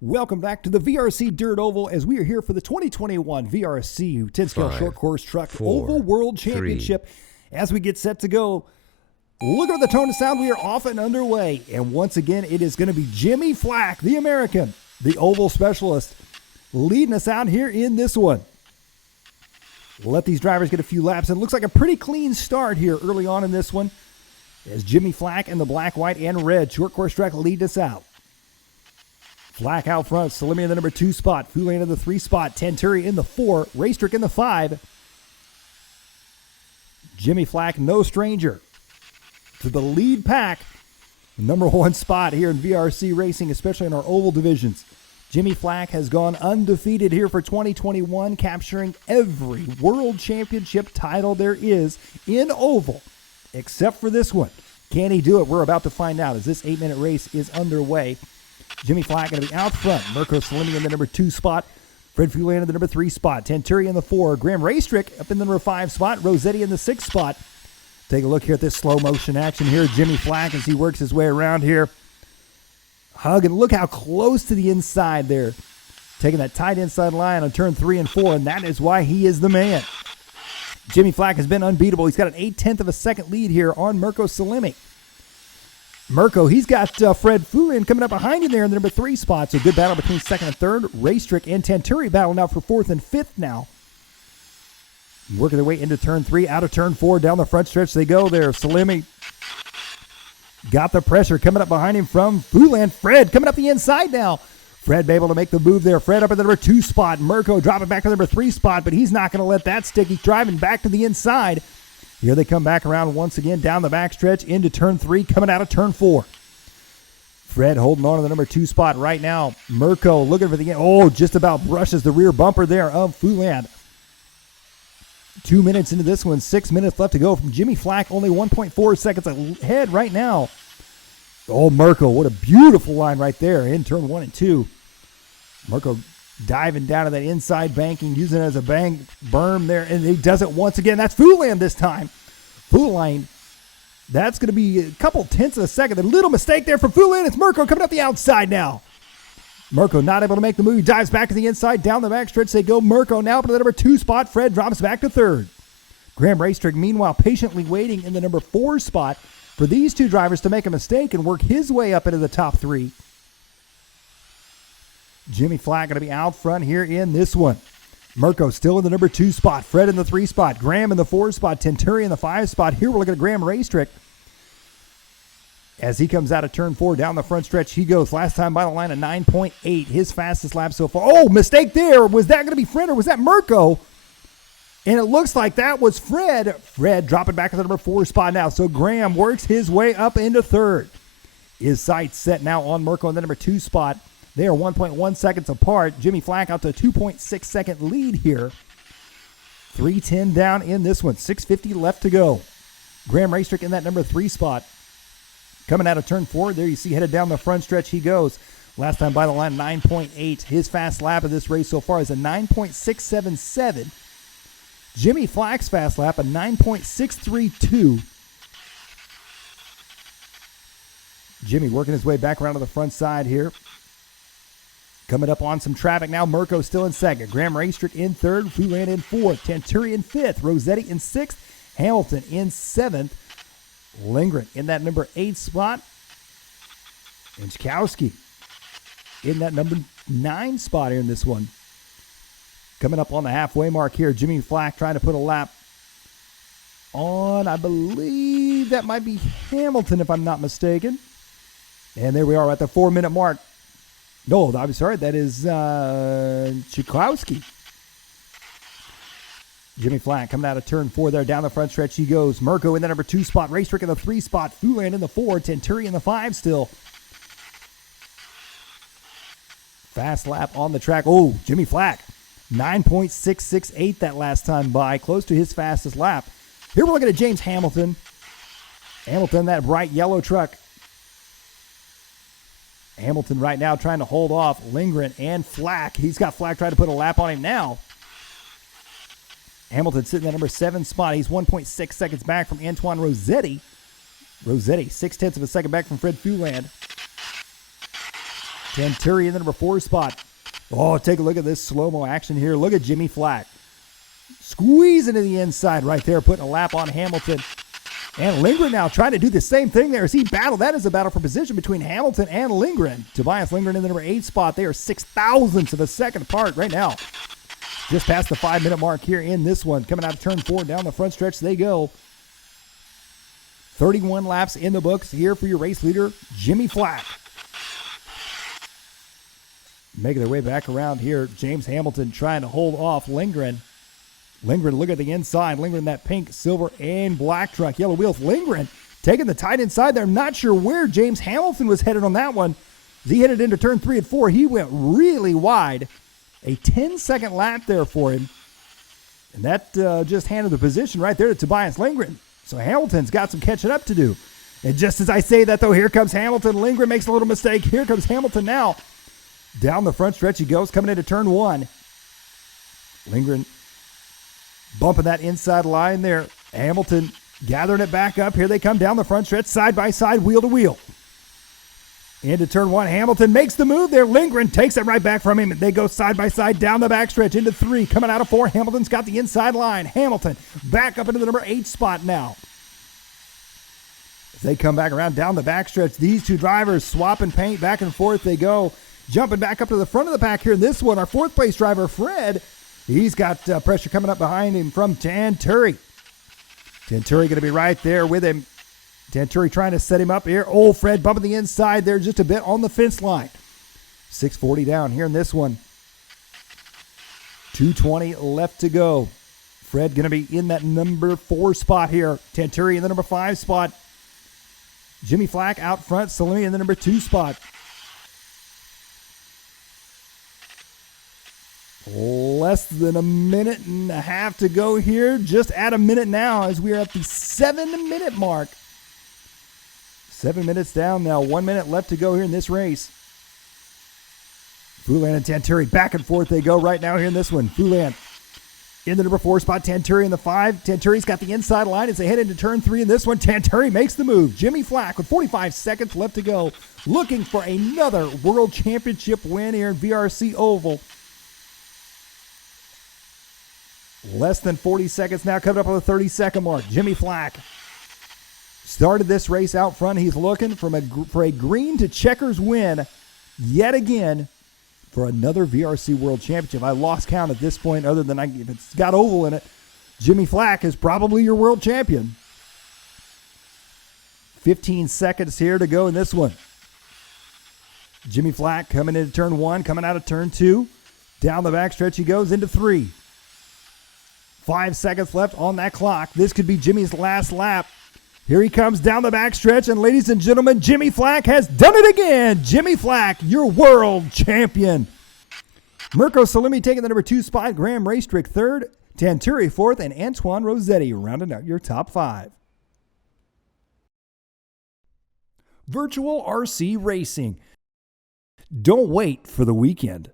Welcome back to the VRC Dirt Oval as we are here for the 2021 VRC 10-scale short course truck Oval World Championship. As we get set to go, look at the tone and sound. We are off and underway. And once again, it is going to be Jimmy Flack, the American, the Oval Specialist, leading us out here in this one. We'll let these drivers get a few laps. And it looks like a pretty clean start here early on in this one as Jimmy Flack in the black, white, and red short course truck lead us out. Flack out front, Salimi in the number 2 spot, Foulian in the 3 spot, Tanturi in the 4, Raystrick in the 5. Jimmy Flack, no stranger to the lead pack. Number 1 spot here in VRC racing, especially in our oval divisions. Jimmy Flack has gone undefeated here for 2021, capturing every world championship title there is in oval, except for this one. Can he do it? We're about to find out as this 8-minute race is underway. Jimmy Flack going to be out front. Mirko Salimi in the number 2 spot. Fred Foulian in the number 3 spot. Tanturi in the 4. Graham Raystrick up in the number 5 spot. Rossetti in the 6th spot. Take a look here at this slow motion action here. Jimmy Flack as he works his way around here. Hug, and look how close to the inside there. Taking that tight inside line on turn 3 and 4, and that is why he is the man. Jimmy Flack has been unbeatable. He's got an 0.8 of a second lead here on Mirko Salimi. Mirko, he's got Fred Foulian coming up behind him there in the number 3 spot. So good battle between 2nd and 3rd. Raystrick and Tanturi battling out for 4th and 5th now. Working their way into turn 3, out of turn 4, down the front stretch they go there. Salimi got the pressure coming up behind him from Foulian. Fred coming up the inside now. Fred able to make the move there. Fred up in the number 2 spot. Mirko dropping back to the number 3 spot, but he's not going to let that stick. He's driving back to the inside. Here they come back around once again down the backstretch into turn 3, coming out of turn 4. Fred holding on to the number 2 spot right now. Mirko looking for the end. Oh, just about brushes the rear bumper there of Foulian. 2 minutes into this one, 6 minutes left to go from Jimmy Flack, only 1.4 seconds ahead right now. Oh, Mirko, what a beautiful line right there in turn 1 and 2. Mirko diving down to that inside banking, using it as a berm there, and he does it once again. That's Foulian this time. Foulian, that's going to be a couple tenths of a second. A little mistake there from Foulian. It's Mirko coming up the outside now. Mirko not able to make the move. He dives back to the inside, down the backstretch they go. Mirko now up to the number 2 spot. Fred drops back to 3rd. Graham Raystrick, meanwhile, patiently waiting in the number 4 spot for these two drivers to make a mistake and work his way up into the top 3. Jimmy Flack going to be out front here in this one. Mirko still in the number 2 spot. Fred in the 3 spot. Graham in the 4 spot. Tanturi in the 5 spot. Here we're looking at Graham Raystrick. As he comes out of turn 4 down the front stretch, he goes last time by the line of 9.8. His fastest lap so far. Oh, mistake there. Was that going to be Fred or was that Mirko? And it looks like that was Fred. Fred dropping back to the number 4 spot now. So Graham works his way up into 3rd. His sights set now on Mirko in the number 2 spot. They are 1.1 seconds apart. Jimmy Flack out to a 2.6 second lead here. 3:10 down in this one. 6:50 left to go. Graham Raystrick in that number 3 spot. Coming out of turn 4, there you see headed down the front stretch he goes. Last time by the line, 9.8. His fast lap of this race so far is a 9.677. Jimmy Flack's fast lap, a 9.632. Jimmy working his way back around to the front side here. Coming up on some traffic now. Mirko still in 2nd. Graham Raystrick in 3rd. Foulian in 4th. Tanturi in 5th. Rossetti in 6th. Hamilton in 7th. Lindgren in that number 8 spot. And Chkowski in that number 9 spot here in this one. Coming up on the halfway mark here. Jimmy Flack trying to put a lap on, I believe that might be Hamilton if I'm not mistaken. And there we are at the 4-minute mark. No, I'm sorry, that is Chkowski. Jimmy Flack coming out of turn 4 there. Down the front stretch he goes. Mirko in the number 2 spot. Raystrick in the 3 spot. Foulian in the 4. Tanturi in the 5 still. Fast lap on the track. Oh, Jimmy Flack. 9.668 that last time by. Close to his fastest lap. Here we're looking at James Hamilton. Hamilton, that bright yellow truck. Hamilton right now trying to hold off Lindgren and Flack. He's got Flack trying to put a lap on him now. Hamilton sitting in the number 7 spot. He's 1.6 seconds back from Antoine Rossetti. Rossetti, 0.6 of a second back from Fred Foulian. Tanturi in the number 4 spot. Oh, take a look at this slow-mo action here. Look at Jimmy Flack. Squeezing to the inside right there, putting a lap on Hamilton. And Lindgren now trying to do the same thing there as he battled. That is a battle for position between Hamilton and Lindgren. Tobias Lindgren in the number 8 spot. They are 6,000ths of a second apart right now. Just past the 5-minute mark here in this one. Coming out of turn 4, down the front stretch they go. 31 laps in the books here for your race leader, Jimmy Flack. Making their way back around here. James Hamilton trying to hold off Lindgren. Lindgren, look at the inside. Lindgren, that pink, silver, and black truck. Yellow wheels. Lindgren taking the tight inside there. Not sure where James Hamilton was headed on that one. As he headed into turn 3 and 4, he went really wide. A 10-second lap there for him. And that just handed the position right there to Tobias Lindgren. So Hamilton's got some catching up to do. And just as I say that, though, here comes Hamilton. Lindgren makes a little mistake. Here comes Hamilton now. Down the front stretch he goes, coming into turn 1. Lindgren bumping that inside line there. Hamilton gathering it back up. Here they come down the front stretch, side by side, wheel to wheel. Into turn 1, Hamilton makes the move there. Lindgren takes it right back from him. They go side by side down the backstretch into 3. Coming out of 4, Hamilton's got the inside line. Hamilton back up into the number 8 spot now. As they come back around down the backstretch, these two drivers swapping paint back and forth they go. Jumping back up to the front of the pack here in this one, our 4th place driver, Fred. He's got pressure coming up behind him from Tanturi. Tanturi going to be right there with him. Tanturi trying to set him up here. Oh, Fred bumping the inside there just a bit on the fence line. 640 down here in this one. 220 left to go. Fred going to be in that number 4 spot here. Tanturi in the number 5 spot. Jimmy Flack out front. Salimi in the number 2 spot. Less than a minute and a half to go here. Just at a minute now as we are at the 7-minute mark. 7 minutes down now. 1 minute left to go here in this race. Fulan and Tanturi back and forth they go right now here in this one. Fulan in the number 4 spot. Tanturi in the 5. Tanturi's got the inside line as they head into turn 3 in this one. Tanturi makes the move. Jimmy Flack with 45 seconds left to go. Looking for another World Championship win here in VRC Oval. Less than 40 seconds now, coming up on the 30-second mark. Jimmy Flack started this race out front. He's looking for a green to checkers win yet again for another VRC World Championship. I lost count at this point other than if it's got oval in it. Jimmy Flack is probably your world champion. 15 seconds here to go in this one. Jimmy Flack coming into turn 1, coming out of turn 2. Down the backstretch he goes into 3. 5 seconds left on that clock. This could be Jimmy's last lap. Here he comes down the backstretch, and ladies and gentlemen, Jimmy Flack has done it again. Jimmy Flack, your world champion. Mirko Salimi taking the number 2 spot. Graham Raystrick 3rd. Tanturi 4th, and Antoine Rossetti rounding out your top 5. Virtual RC Racing. Don't wait for the weekend.